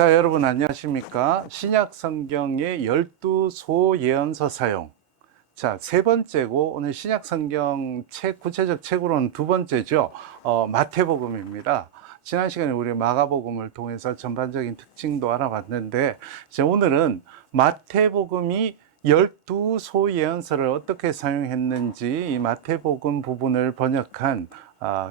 자, 여러분 안녕하십니까? 신약 성경의 12소 예언서 사용. 자, 세 번째고 오늘 신약 성경 책, 구체적 책으로는 두 번째죠. 마태복음입니다. 지난 시간에 우리 마가복음을 통해서 전반적인 특징도 알아봤는데, 이제 오늘은 마태복음이 12소 예언서를 어떻게 사용했는지 이 마태복음 부분을 번역한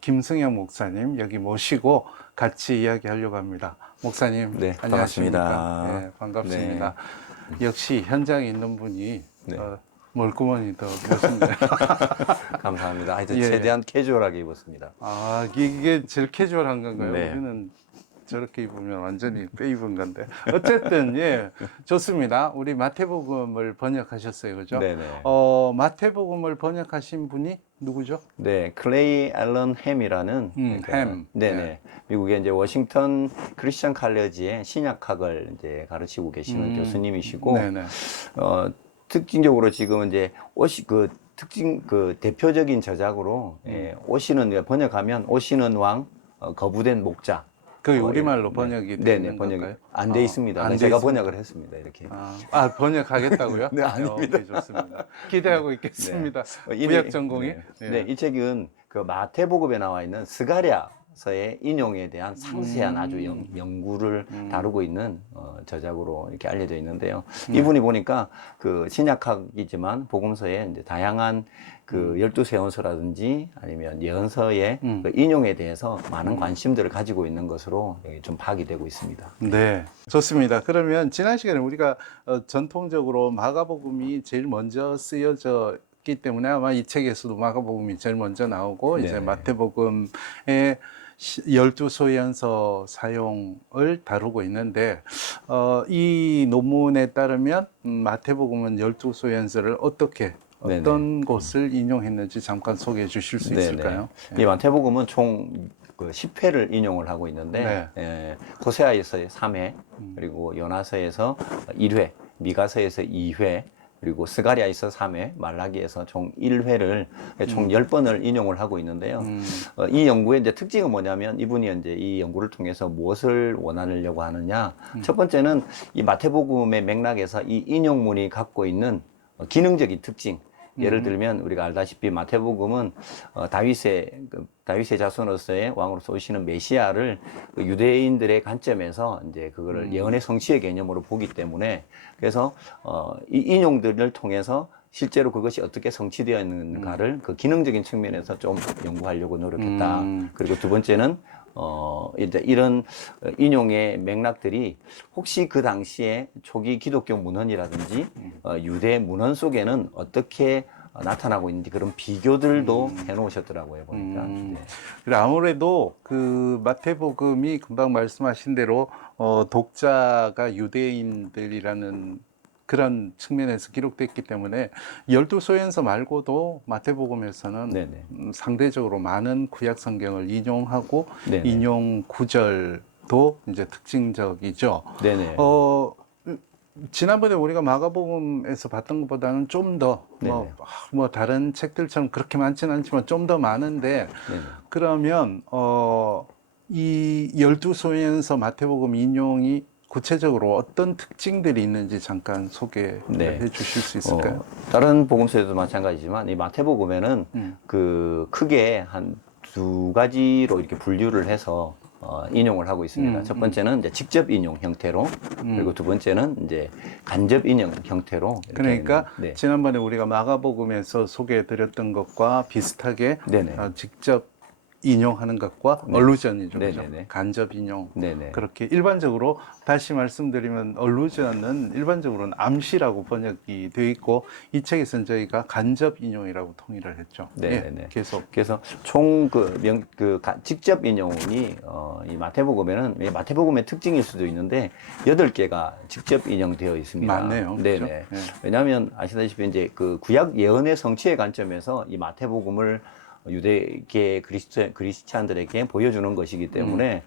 김승영 목사님 여기 모시고 같이 이야기하려고 합니다. 목사님, 네, 안녕하십니까? 반갑습니다. 네, 반갑습니다. 역시 현장에 있는 분이 멀구머니 더 교수인데. 감사합니다. 하여튼 예. 최대한 캐주얼하게 입었습니다. 이게 제일 캐주얼한 건가요? 네. 우리는 저렇게 입으면 완전히 빼입은 건데. 어쨌든, 예, 좋습니다. 우리 마태복음을 번역하셨어요. 그죠? 네네. 마태복음을 번역하신 분이 누구죠? 네, 클레이 앨런 햄이라는 햄. 네네. 네. 미국의 이제 워싱턴 크리스천 칼레지의 신약학을 이제 가르치고 계시는 교수님이시고 네네. 특징적으로 지금 이제 대표적인 저작으로 오시는 번역하면 오시는 왕 거부된 목자. 그게 우리말로 번역이 되는 번역이 건가요? 안 돼 있습니다. 안 돼 제가 있습니다. 번역을 했습니다. 이렇게. 번역하겠다고요? 네, 아닙니다. 오케이, 좋습니다. 기대하고 있겠습니다. 이 구약 전공이? 네. 예. 네, 이 책은 그 마태복음에 나와 있는 스가랴서의 인용에 대한 상세한 아주 연구를 다루고 있는 저작으로 이렇게 알려져 있는데요. 이분이 보니까 그 신약학이지만 복음서에 이제 다양한 그 12세 예언서라든지 아니면 예언서의 그 인용에 대해서 많은 관심들을 가지고 있는 것으로 좀 파악이 되고 있습니다. 네, 좋습니다. 그러면 지난 시간에 우리가 전통적으로 마가복음이 제일 먼저 쓰여졌기 때문에 아마 이 책에서도 마가복음이 제일 먼저 나오고 이제 네. 마태복음의 12소 예언서 사용을 다루고 있는데 이 논문에 따르면 마태복음은 12소 예언서를 어떤 곳을 인용했는지 잠깐 소개해 주실 수 있을까요? 이 마태복음은 총 그 10회를 인용을 하고 있는데 호세아에서 3회, 그리고 요나서에서 1회, 미가서에서 2회, 그리고 스가랴에서 3회, 말라기에서 총 1회를 총 10번을 인용을 하고 있는데요. 이 연구의 이제 특징은 뭐냐면 이분이 이제 이 연구를 통해서 무엇을 원하려고 하느냐. 첫 번째는 이 마태복음의 맥락에서 이 인용문이 갖고 있는 기능적인 특징. 예를 들면 우리가 알다시피 마태복음은 다윗의 자손으로서의 왕으로서 오시는 메시아를 그 유대인들의 관점에서 이제 그거를 예언의 성취의 개념으로 보기 때문에 그래서 이 인용들을 통해서 실제로 그것이 어떻게 성취되어 있는가를 그 기능적인 측면에서 좀 연구하려고 노력했다. 그리고 두 번째는 이제 이런 인용의 맥락들이 혹시 그 당시에 초기 기독교 문헌이라든지 유대 문헌 속에는 어떻게 나타나고 있는지 그런 비교들도 해놓으셨더라고요, 보니까. 그래, 아무래도 그 마태복음이 금방 말씀하신 대로 독자가 유대인들이라는 그런 측면에서 기록됐기 때문에 12소연서 말고도 마태복음에서는 상대적으로 많은 구약 성경을 인용하고 인용 구절도 이제 특징적이죠. 네네. 지난번에 우리가 마가복음에서 봤던 것보다는 좀 더 다른 책들처럼 그렇게 많지는 않지만 좀 더 많은데 그러면 이 12소연서 마태복음 인용이 구체적으로 어떤 특징들이 있는지 잠깐 소개해 주실 수 있을까요? 다른 복음서에도 마찬가지지만 이 마태복음에는 그 크게 한 두 가지로 이렇게 분류를 해서 인용을 하고 있습니다. 첫 번째는 이제 직접 인용 형태로, 그리고 두 번째는 이제 간접 인용 형태로. 그러니까 지난번에 우리가 마가복음에서 소개해 드렸던 것과 비슷하게 직접 인용하는 것과 얼루전이죠. 그죠? 간접 인용. 그렇게 일반적으로 다시 말씀드리면 얼루전은 일반적으로는 암시라고 번역이 되어 있고 이 책에서는 저희가 간접 인용이라고 통일을 했죠. 계속. 그래서 총 직접 인용이 이 마태복음에는 마태복음의 특징일 수도 있는데 8개가 직접 인용되어 있습니다. 맞네요. 네네. 그렇죠? 왜냐하면 아시다시피 이제 그 구약 예언의 성취의 관점에서 이 마태복음을 유대계 그리스찬들에게 보여주는 것이기 때문에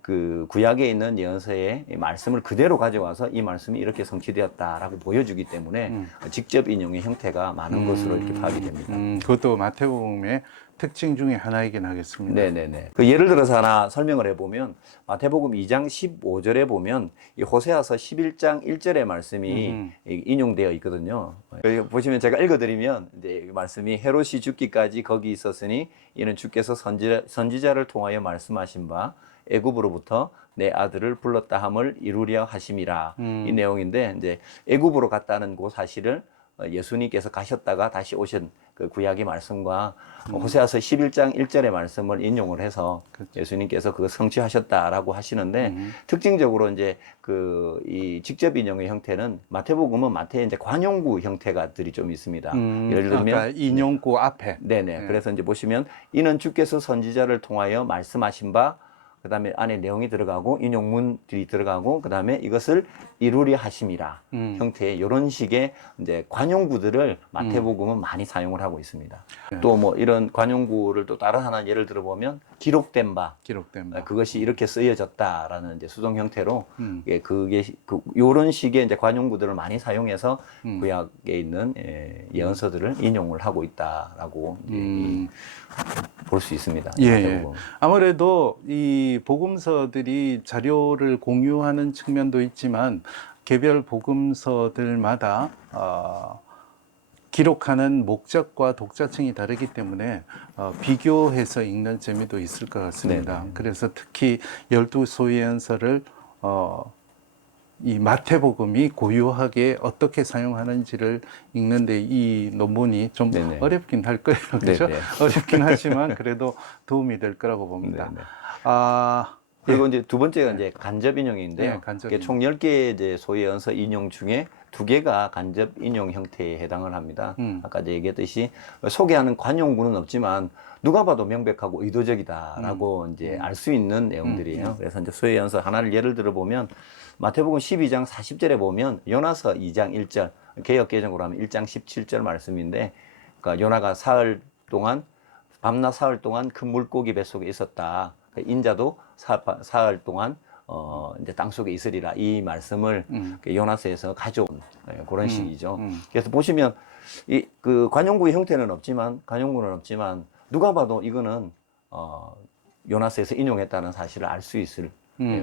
그 구약에 있는 예언서의 말씀을 그대로 가져와서 이 말씀이 이렇게 성취되었다라고 보여주기 때문에 직접 인용의 형태가 많은 것으로 이렇게 파악이 됩니다. 그것도 마태복음의 특징 중에 하나이긴 하겠습니다. 네네네. 그 예를 들어서 하나 설명을 해보면 마태복음 2장 15절에 보면 이 호세아서 11장 1절의 말씀이 인용되어 있거든요. 여기 보시면 제가 읽어드리면 이제 이 말씀이 헤롯이 죽기까지 거기 있었으니 이는 주께서 선지자를 통하여 말씀하신 바 애굽으로부터 내 아들을 불렀다 함을 이루려 하심이라. 이 내용인데 이제 애굽으로 갔다는 그 사실을 예수님께서 가셨다가 다시 오신 그 구약의 말씀과 호세아서 11장 1절의 말씀을 인용을 해서 예수님께서 그거 성취하셨다라고 하시는데 특징적으로 이제 그 이 직접 인용의 형태는 마태복음은 마태의 이제 관용구 형태가들이 좀 있습니다. 예를 들면 그러니까 인용구 앞에. 네네. 그래서 이제 보시면 이는 주께서 선지자를 통하여 말씀하신 바 그 다음에 안에 내용이 들어가고 인용문들이 들어가고 그 다음에 이것을 이루려 하심이라 형태의 이런 식의 이제 관용구들을 마태복음은 많이 사용을 하고 있습니다. 또 뭐 이런 관용구를 또 다른 하나 예를 들어보면 기록된 바 그것이 이렇게 쓰여졌다라는 이제 수동 형태로 예, 그게 요런 식의 이제 관용구들을 많이 사용해서 구약에 있는 예언서들을 인용을 하고 있다라고 볼 수 있습니다. 예. 아무래도 이 복음서들이 자료를 공유하는 측면도 있지만 개별 복음서들마다 기록하는 목적과 독자층이 다르기 때문에 비교해서 읽는 재미도 있을 것 같습니다. 네네. 그래서 특히 12 예언서를 이 마태복음이 고유하게 어떻게 사용하는지를 읽는데 이 논문이 좀 네네. 어렵긴 할 거예요. 그렇죠? 네네. 어렵긴 하지만 그래도 도움이 될 거라고 봅니다. 네네. 아, 그리고 이제 두 번째가 이제 간접 인용인데요. 네, 간접 이게 총 10개의 이제 소위 연서 인용 중에 2개가 간접 인용 형태에 해당을 합니다. 아까 이제 얘기했듯이 소개하는 관용구는 없지만 누가 봐도 명백하고 의도적이다라고 이제 알 수 있는 내용들이에요. 그래서 이제 소위 연서 하나를 예를 들어 보면 마태복음 12장 40절에 보면 요나서 2장 1절, 개역 개정으로 하면 1장 17절 말씀인데, 그러니까 요나가 밤낮 사흘 동안 큰 물고기 뱃속에 있었다. 인자도 사흘 동안 이제 땅 속에 있으리라 이 말씀을 요나서에서 가져온 그런 식이죠. 그래서 보시면 이 그 관용구의 형태는 없지만 누가 봐도 이거는 요나서에서 인용했다는 사실을 알 수 있을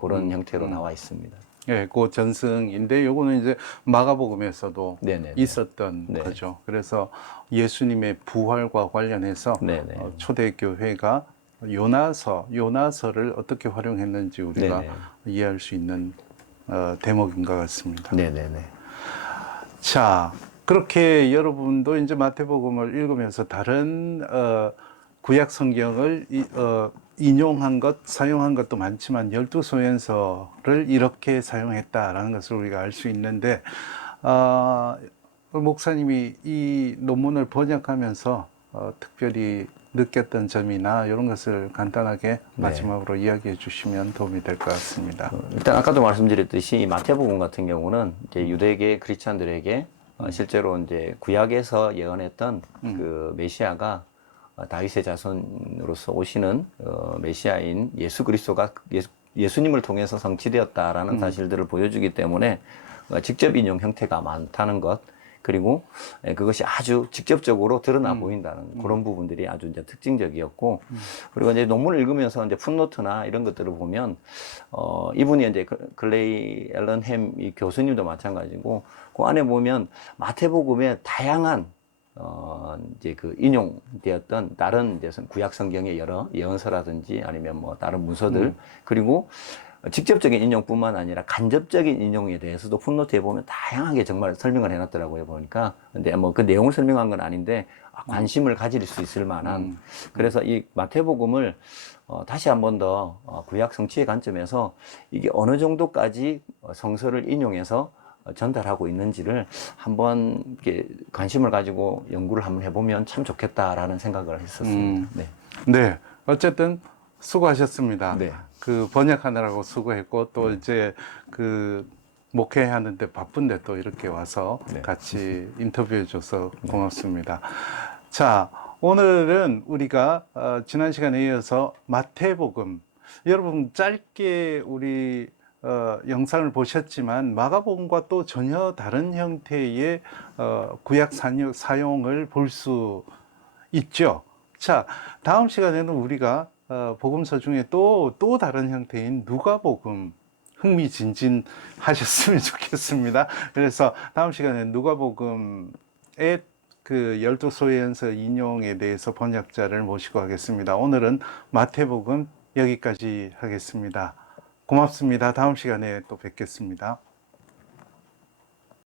그런 형태로 나와 있습니다. 예, 그 전승인데 요거는 이제 마가복음에서도 네네네. 있었던 네. 거죠. 그래서 예수님의 부활과 관련해서 네네. 초대교회가 요나서를 어떻게 활용했는지 우리가 네네. 이해할 수 있는 대목인 것 같습니다. 네네네. 자, 그렇게 여러분도 이제 마태복음을 읽으면서 다른 구약 성경을 인용한 것, 사용한 것도 많지만 12소연서를 이렇게 사용했다라는 것을 우리가 알 수 있는데 목사님이 이 논문을 번역하면서 특별히 느꼈던 점이나 이런 것을 간단하게 마지막으로 이야기해 주시면 도움이 될 것 같습니다. 일단 아까도 말씀드렸듯이 이 마태복음 같은 경우는 이제 유대계 크리스찬들에게 실제로 이제 구약에서 예언했던 그 메시아가 다윗의 자손으로서 오시는 메시아인 예수 그리스도가 예수님을 통해서 성취되었다라는 사실들을 보여주기 때문에 직접 인용 형태가 많다는 것, 그리고 그것이 아주 직접적으로 드러나 보인다는 그런 부분들이 아주 이제 특징적이었고, 그리고 이제 논문을 읽으면서 이제 풋노트나 이런 것들을 보면 이분이 이제 클레이 앨런 햄 이 교수님도 마찬가지고 그 안에 보면 마태복음의 다양한 이제 그 인용되었던 다른 이제 구약 성경의 여러 예언서라든지 아니면 뭐 다른 문서들, 그리고 직접적인 인용뿐만 아니라 간접적인 인용에 대해서도 풋노트에 보면 다양하게 정말 설명을 해놨더라고요, 보니까. 근데 뭐 그 내용을 설명한 건 아닌데 관심을 가질 수 있을 만한. 그래서 이 마태복음을 다시 한 번 더 구약 성취의 관점에서 이게 어느 정도까지 성서를 인용해서 전달하고 있는지를 한번 이렇게 관심을 가지고 연구를 한번 해보면 참 좋겠다라는 생각을 했었습니다. 네. 네, 어쨌든 수고하셨습니다. 네. 그 번역하느라고 수고했고 또 이제 그 목회하는데 바쁜데 또 이렇게 와서 같이 인터뷰해줘서 고맙습니다. 자, 오늘은 우리가 지난 시간에 이어서 마태복음, 여러분 짧게 우리 영상을 보셨지만 마가복음과 또 전혀 다른 형태의 구약 사용을 볼 수 있죠. 자, 다음 시간에는 우리가 복음서 중에 또 다른 형태인 누가복음 흥미진진하셨으면 좋겠습니다. 그래서 다음 시간에 누가복음의 그 열두 소예언서 인용에 대해서 번역자를 모시고 하겠습니다. 오늘은 마태복음 여기까지 하겠습니다. 고맙습니다. 다음 시간에 또 뵙겠습니다.